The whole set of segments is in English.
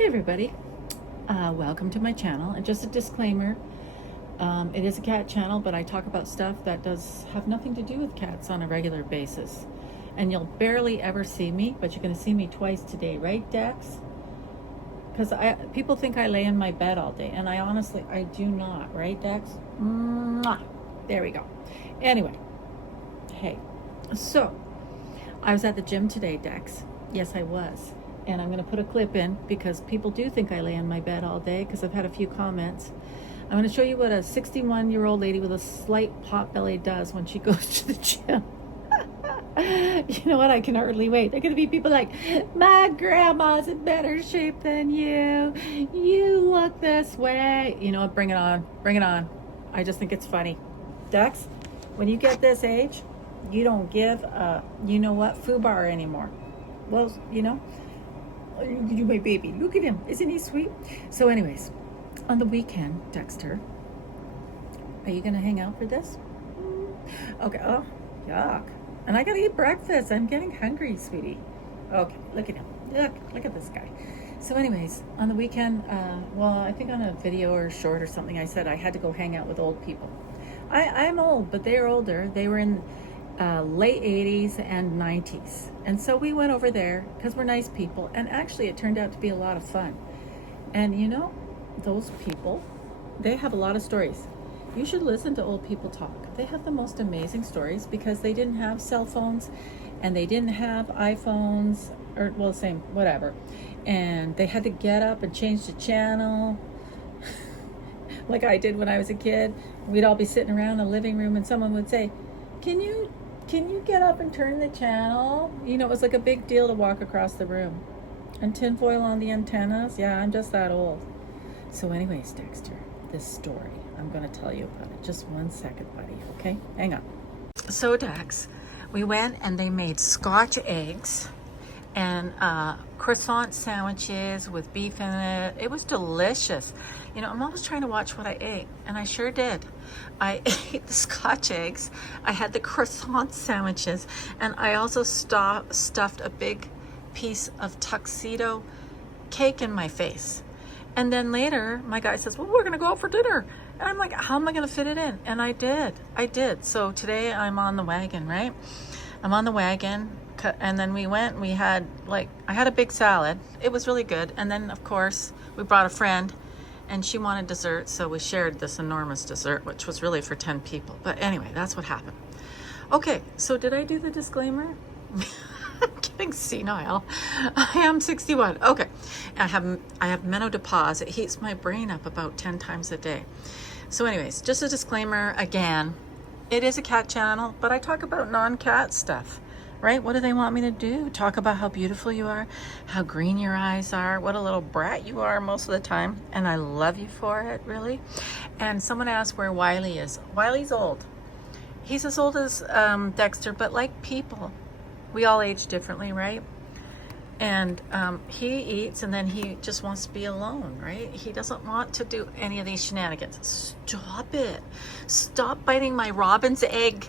Hey everybody, welcome to my channel. And just a disclaimer, it is a cat channel, but I talk about stuff that does have nothing to do with cats on a regular basis. And you'll barely ever see me, but you're going to see me twice today, right, Dex? Because people think I lay in my bed all day, and I do not, right, Dex? Mwah. There we go. Anyway, hey, so I was at the gym today, Dex. Yes, I was. And I'm going to put a clip in because people do think I lay in my bed all day because I've had a few comments. I'm going to show you what a 61-year-old lady with a slight pot belly does when she goes to the gym. You know what? I can hardly wait. There are going to be people like, my grandma's in better shape than you. You look this way. You know what? Bring it on. Bring it on. I just think it's funny. Dex, when you get this age, you don't give a, you know what, foobar anymore. Well, you know, you my baby. Look at him. Isn't he sweet? So anyways, on the weekend, Dexter, are you going to hang out for this? Okay. Oh, yuck. And I got to eat breakfast. I'm getting hungry, sweetie. Okay, look at him. Look at this guy. So anyways, on the weekend, well, I think on a video or short or something, I said I had to go hang out with old people. I'm old, but they're older. They were in late 80s and 90s. And so we went over there because we're nice people. And actually, it turned out to be a lot of fun. And you know, those people, they have a lot of stories. You should listen to old people talk. They have the most amazing stories because they didn't have cell phones and they didn't have iPhones or, well, same, whatever. And they had to get up and change the channel like I did when I was a kid. We'd all be sitting around in the living room and someone would say, can you get up and turn the channel? You know, it was like a big deal to walk across the room. And tinfoil on the antennas. Yeah, I'm just that old. So anyways, Dexter, this story, I'm going to tell you about it. Just 1 second, buddy, okay? Hang on. So, Dex, we went and they made Scotch eggs and croissant sandwiches with beef in it. It was delicious. You know, I'm always trying to watch what I ate, and I sure did. I ate the Scotch eggs, I had the croissant sandwiches, and I also stuffed a big piece of tuxedo cake in my face. And then later, my guy says, well, we're going to go out for dinner. And I'm like, how am I going to fit it in? And I did. So today I'm on the wagon, right? I'm on the wagon. And then we went and we had, like, I had a big salad. It was really good. And then, of course, we brought a friend and she wanted dessert. So we shared this enormous dessert, which was really for 10 people. But anyway, that's what happened. Okay, so did I do the disclaimer? I'm getting senile. I am 61. Okay. I have menopause. It heats my brain up about 10 times a day. So anyways, just a disclaimer again. It is a cat channel, but I talk about non-cat stuff, right? What do they want me to do? Talk about how beautiful you are, how green your eyes are, what a little brat you are most of the time, and I love you for it, really. And someone asked where Wiley is. Wiley's old. He's as old as Dexter, but like people, we all age differently, right? And he eats and then he just wants to be alone, right? He doesn't want to do any of these shenanigans. Stop it. Stop biting my robin's egg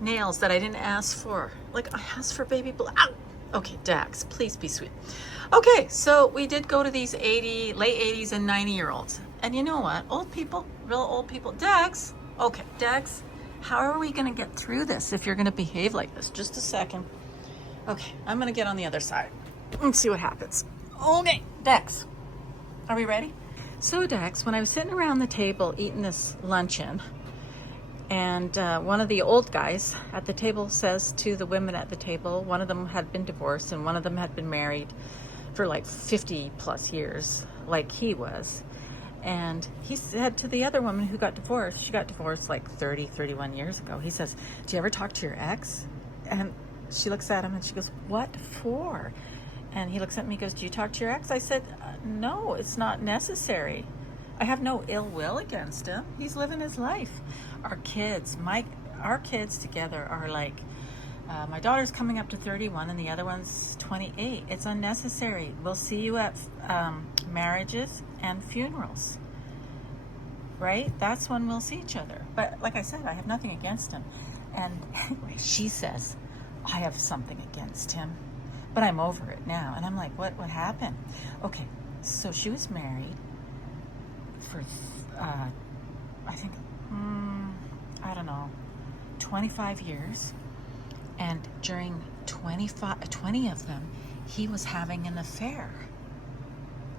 nails that I didn't ask for. Like, I asked for baby blue. Ow! Okay, Dax, please be sweet. Okay, so we did go to these late 80s and 90-year-olds. And you know what? Old people, real old people. Dax, okay, Dax, how are we going to get through this if you're going to behave like this? Just a second. Okay, I'm going to get on the other side and see what happens. Okay, Dex, are we ready? So, Dex, when I was sitting around the table eating this luncheon, and one of the old guys at the table says to the women at the table, one of them had been divorced and one of them had been married for like 50 plus years, like he was. And he said to the other woman who got divorced, she got divorced like 31 years ago. He says, do you ever talk to your ex? And she looks at him and she goes, what for? And he looks at me and goes, do you talk to your ex? I said, no, it's not necessary. I have no ill will against him. He's living his life. Our kids together are like, my daughter's coming up to 31 and the other one's 28. It's unnecessary. We'll see you at marriages and funerals, right? That's when we'll see each other. But like I said, I have nothing against him. And anyway, she says, I have something against him, but I'm over it now. And I'm like, what happened? Okay, So she was married for, I think, I don't know, 25 years. And during 20 of them, he was having an affair.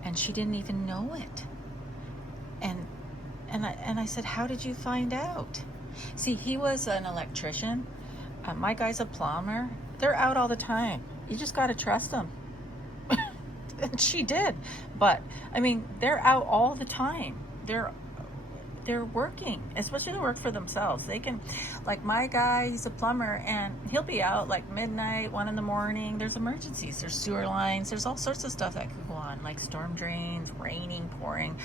And she didn't even know it. And I said, how did you find out? See, he was an electrician. My guy's a plumber. They're out all the time. You just got to trust them. And she did. But, I mean, they're out all the time. They're working, especially to work for themselves. They can, like my guy, he's a plumber, and he'll be out like midnight, 1 a.m. There's emergencies, there's sewer lines, there's all sorts of stuff that could go on, like storm drains, raining, pouring.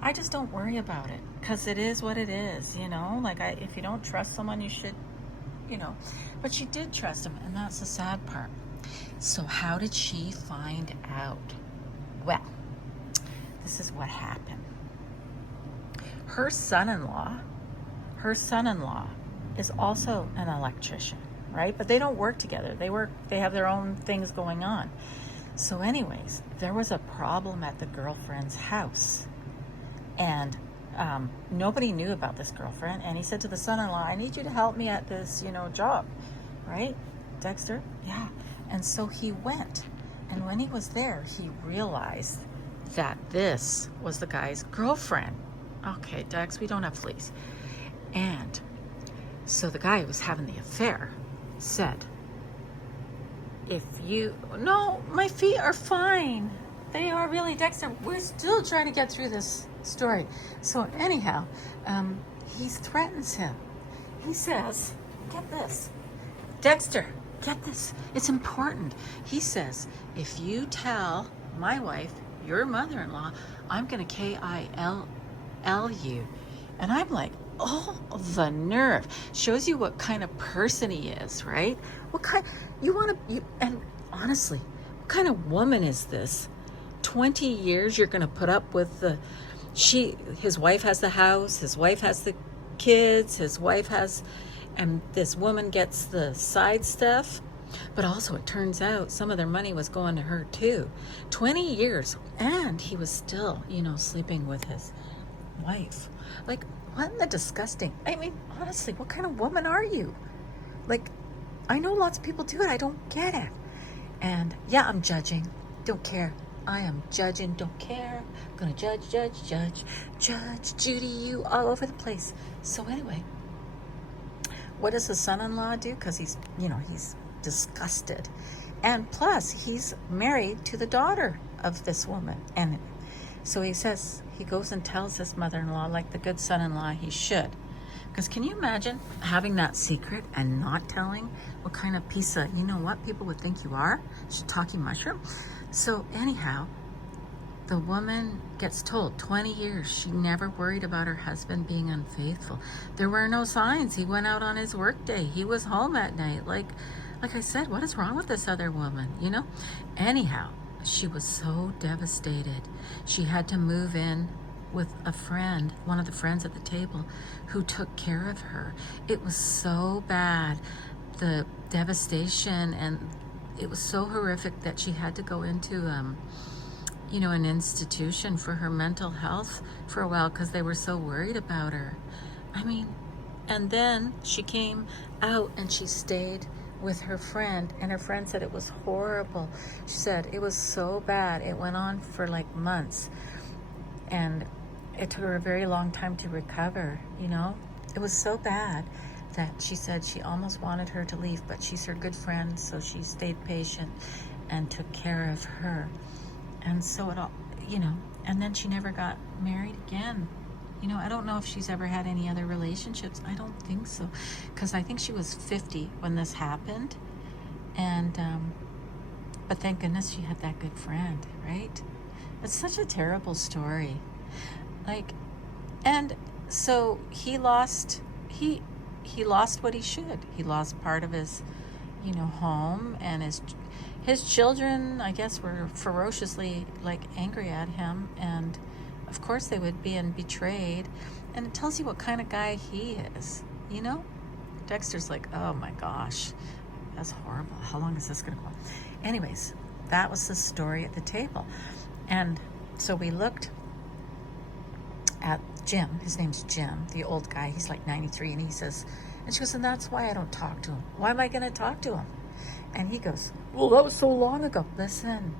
I just don't worry about it, because it is what it is, you know? Like, if you don't trust someone, you should, you know. But she did trust him, and that's the sad part. So how did she find out? Well, this is what happened. Her son-in-law is also an electrician, right? But they don't work together. They have their own things going on. So anyways, there was a problem at the girlfriend's house. And nobody knew about this girlfriend. And he said to the son-in-law, I need you to help me at this, job, right? Dexter? Yeah. And so he went. And when he was there, he realized that this was the guy's girlfriend. Okay, Dex, we don't have fleas. And so the guy who was having the affair said, no, my feet are fine. They are really, Dexter. We're still trying to get through this story. So anyhow, he threatens him. He says, get this, Dexter, get this. It's important. He says, if you tell my wife, your mother-in-law, I'm going to KILL you. And I'm like, oh, the nerve. Shows you what kind of person he is, right? And honestly, what kind of woman is this? 20 years you're going to put up with his wife has the house, his wife has the kids, and this woman gets the side stuff. But also it turns out some of their money was going to her too. 20 years. And he was still, sleeping with his wife. Like, what in the disgusting? I mean, honestly, what kind of woman are you? Like, I know lots of people do it. I don't get it. And yeah, I'm judging. Don't care. I am judging. Don't care. I'm gonna judge Judy, you all over the place. So anyway, what does the son-in-law do? Because he's disgusted. And plus, he's married to the daughter of this woman. And so he goes and tells his mother-in-law, like the good son-in-law he should. Because can you imagine having that secret and not telling? What kind of piece of, people would think you are? Shiitake mushroom? So anyhow, the woman gets told 20 years she never worried about her husband being unfaithful. There were no signs. He went out on his work day. He was home at night. Like I said, what is wrong with this other woman, Anyhow, she was so devastated. She had to move in with a friend, one of the friends at the table, who took care of her. It was so bad, the devastation, and it was so horrific that she had to go into, an institution for her mental health for a while because they were so worried about her. I mean, and then she came out and she stayed with her friend, and her friend said it was horrible. She said it was so bad. It went on for like months, and it took her a very long time to recover. It was so bad that she said she almost wanted her to leave, but she's her good friend, so she stayed patient and took care of her. And so it all, and then she never got married again. I don't know if she's ever had any other relationships. I don't think so, because I think she was 50 when this happened. And, but thank goodness she had that good friend, right? It's such a terrible story. And so he lost what he should. He lost part of his, home, and his children, I guess, were ferociously angry at him, and of course they would be betrayed. And it tells you what kind of guy he is, Dexter's like, oh my gosh, that's horrible. How long is this going to go on? Anyways, that was the story at the table. And So we looked at Jim. His name's Jim, the old guy. He's like 93, and he says, and she goes, and that's why I don't talk to him. Why am I going to talk to him? And he goes, well, that was so long ago. Listen,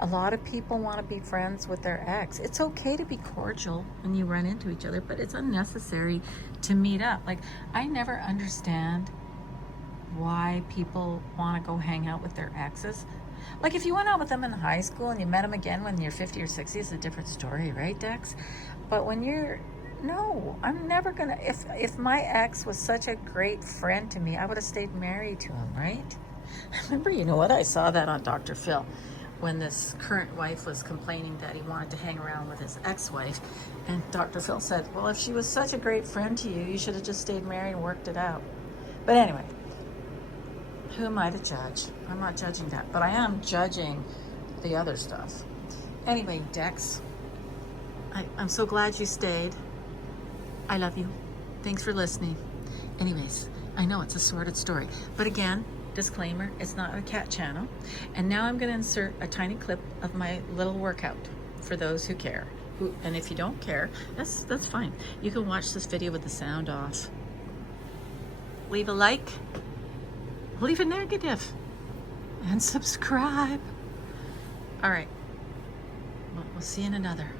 a lot of people want to be friends with their ex. It's okay to be cordial when you run into each other, but it's unnecessary to meet up. Like, I never understand why people want to go hang out with their exes. Like, if you went out with them in high school and you met them again when you're 50 or 60, it's a different story, right, Dex? But when you're, no, I'm never gonna, if my ex was such a great friend to me, I would have stayed married to him, right? Remember, you know what, I saw that on Dr. Phil when this current wife was complaining that he wanted to hang around with his ex-wife, and Dr. Phil said, well, if she was such a great friend to you, you should have just stayed married and worked it out. But anyway, who am I to judge? I'm not judging that, but I am judging the other stuff. Anyway, Dex, I'm so glad you stayed. I love you. Thanks for listening. Anyways, I know it's a sordid story, but again, disclaimer, it's not a cat channel. And now I'm going to insert a tiny clip of my little workout for those who care. And if you don't care, that's fine. You can watch this video with the sound off. Leave a like, leave a negative, and subscribe. All right, we'll see you in another.